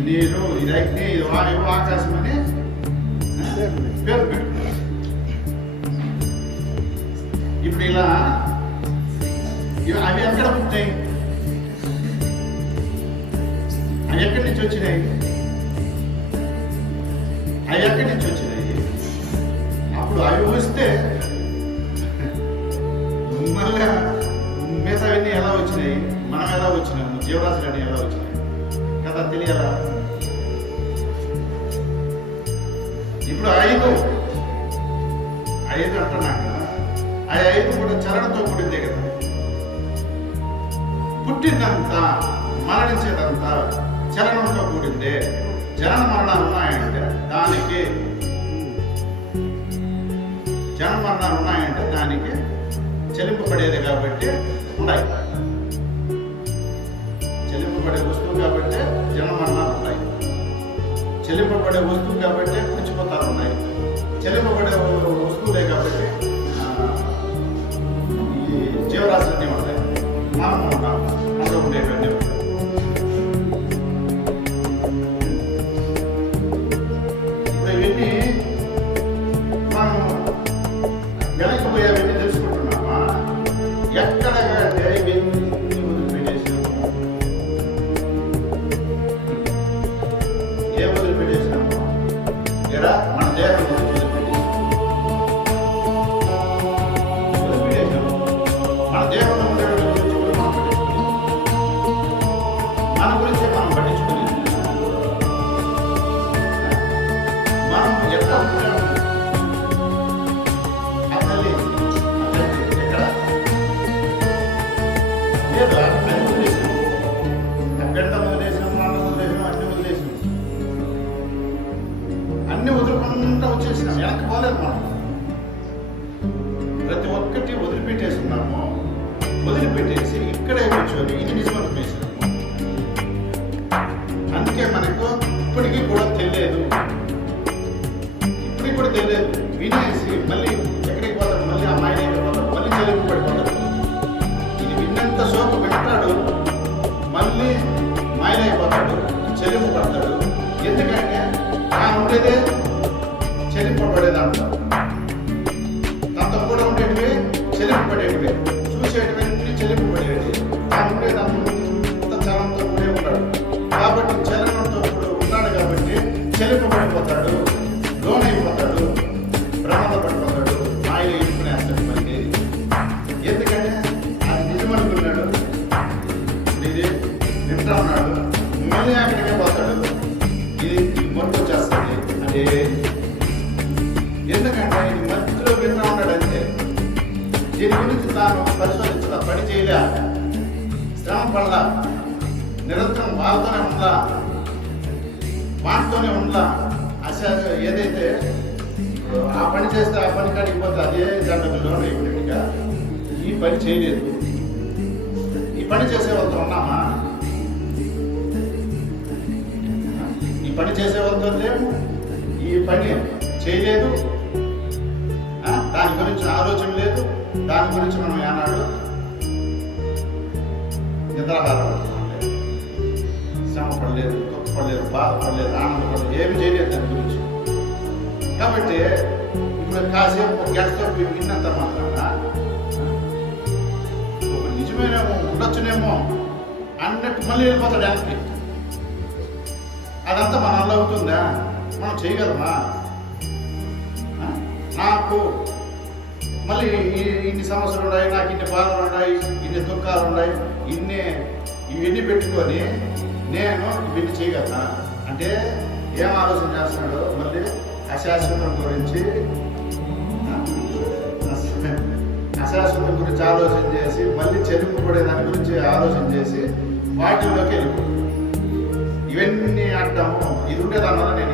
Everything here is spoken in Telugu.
ఇది నీరు, ఇది అగ్ని, ఇది వాయువు, ఆకాశం అని పేరు పెట్టుకున్నారు. ఇప్పుడు ఇలా అవి ఎక్కడ పుట్టాయి? అవి ఎక్కడి నుంచి వచ్చినాయి? అవి ఎక్కడి నుంచి వచ్చినాయి? అప్పుడు అవి వస్తే మళ్ళా మిగతావన్నీ ఎలా వచ్చినాయి? మనం ఎలా వచ్చినాము? జీవరాశులన్నీ ఎలా వచ్చినాయి కదా తెలియాలా? ఇప్పుడు ఐదు అంటున్నాక ఆ ఐదు కూడా చలనంతో కూడిందే కదా. పుట్టిందంతా మరణించేదంతా చలనంతో కూడిందే. జనన మరణాలు ఉన్నాయంటే దానికి చెల్లింపబడేది కాబట్టి ఉన్నాయి. చెల్లింపబడే వస్తువు కాబట్టి జనన మరణాలు ఉన్నాయి. చెల్లింపబడే వస్తువు కాబట్టి పుచ్చిపోతారు ఉన్నాయి. చెల్లింపబడే వస్తువులే కాబట్టి ఈ జీవరాశులన్నీ ఉంటాయి. మనం ఉంటాం, అందులో ఉండేవన్నీ ఉంటాయి. ఇప్పుడు ఇవన్నీ మనం వెనకపోయేవన్నీ తెలుసుకుంటున్నామా? ఎక్కడ ఇవన్నీ వదిలిపెట్టేసినాము? ఏ వదిలిపెట్టేసినాము? లేదా మన దేహం మన దేహంలో ఉండే గురించి కూడా మనం పట్టించుకుని మన గురించి మనం పట్టించుకుని మనం ఎట్లా ఉంటాము? అసలు ఎక్కడ లేదు అన్ని వదిలేసాం. గంట వదిలేసాం, అన్నం వదిలేసాం, అన్ని వదులుకుంటూ వచ్చేసినాం. వెనక్కి పోలేదు మనం. ప్రతి ఒక్కటి వదిలిపెట్టేస్తున్నాము. వదిలిపెట్టేసి ఇక్కడే కూర్చొని ఇది నిజమనిపించాము. అందుకే మనకు ఇప్పటికీ కూడా తెలియదు. ఇప్పటికి కూడా తెలియదు. వినేసి మళ్ళీ ఎక్కడికి పోతాడు? మళ్ళీ అమ్మాయి దగ్గర పోతాడు, మళ్ళీ చెల్లింపు పడిపోతాడు. ఇది విన్నంత సోపు వింటాడు, మళ్ళీ మాయలైపోతాడు, చెల్లింపు పడతాడు. ఎందుకంటే తాను ఉండేదే చెల్లింపబడేదంటారు. తనతో కూడా ఉండేటివి చెల్లింపబడేటివి, చూసేటివన్నీ చెల్లింపబడేవి. తాను ఉండేదంతా చలనంతో కూడా ఉంటాడు. కాబట్టి చలనంతో కూడా ఉన్నాడు కాబట్టి చెల్లింపబడిపోతాడు, లోనైపోతాడు, ప్రమాద పడిపోతాడు, మాయలు ఇరుకునేస్తాడు. మళ్ళీ ఎందుకంటే అది నిజమనుకున్నాడు, ఇది వింటా ఉన్నాడు, మళ్ళీ అక్కడికే పోతాడు. ఇది మొత్తం చేస్తుంది. అదే ఎందుకంటే ఇది మధ్యలో వింటా ఉన్నాడంటే దీని గురించి తాను పరిశోధించడా, పని చేయలే, శ్రమ పడలా, నిరంతరం వాళ్ళతోనే ఉండలా, వాటితోనే ఉండలా. ఏదైతే ఆ పని చేస్తే ఆ పని కాడికి పోతే అదే జంటలో ఇప్పటిగా ఈ పని చేయలేదు. ఈ పని చేసే వాళ్ళతో ఉన్నామా? ఈ పని చేసే వాళ్ళతో లేము. ఈ పని చేయలేదు, దాని గురించి ఆలోచన లేదు. దాని గురించి మనం ఏనాడు నిద్రాహారం శ్రమ పడలేదు, దుఃఖపడలేదు, బాధపడలేదు, ఆనందపడలేదు, ఏమి చేయలేదు దాని గురించి. కాబట్టి ఇప్పుడు కాసేపు గంటతో విన్నంత మాత్రాన ఒక నిజమేనేమో ఉండొచ్చునేమో అన్నట్టు మళ్ళీ వెళ్ళిపోతాడు వెనక్కి. అదంతా మన వల్ల అవుతుందా? మనం చేయగలమా? నాకు మళ్ళీ ఇన్ని సమస్యలు ఉన్నాయి, నాకు ఇన్ని బాధలు ఉన్నాయి, ఇన్ని దుఃఖాలు ఉన్నాయి, ఇవన్నీ పెట్టుకొని నేను ఇవన్నీ చేయగలనా అంటే ఏం ఆలోచన చేస్తున్నాడు? మళ్ళీ అశాశ్వతం గురించి ఆలోచన చేసి మళ్ళీ చెల్లింపబడే దాని గురించి ఆలోచన చేసి వాటిల్లోకి వెళ్ళిపో. ఇవన్నీ అంటాము. ఇది ఉండేదానివల్ల నేను